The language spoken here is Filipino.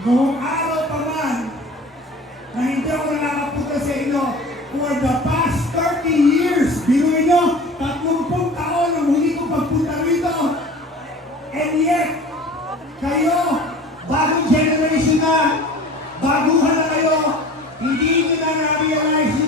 Noong araw pa man na hindi ako nakakapunta sa inyo for the past 30 years. Biruin nyo, 30 taon ang huli ko pagpunta rito. And yet, kayo, bagong generation na, baguhan na kayo, hindi nyo na na-realize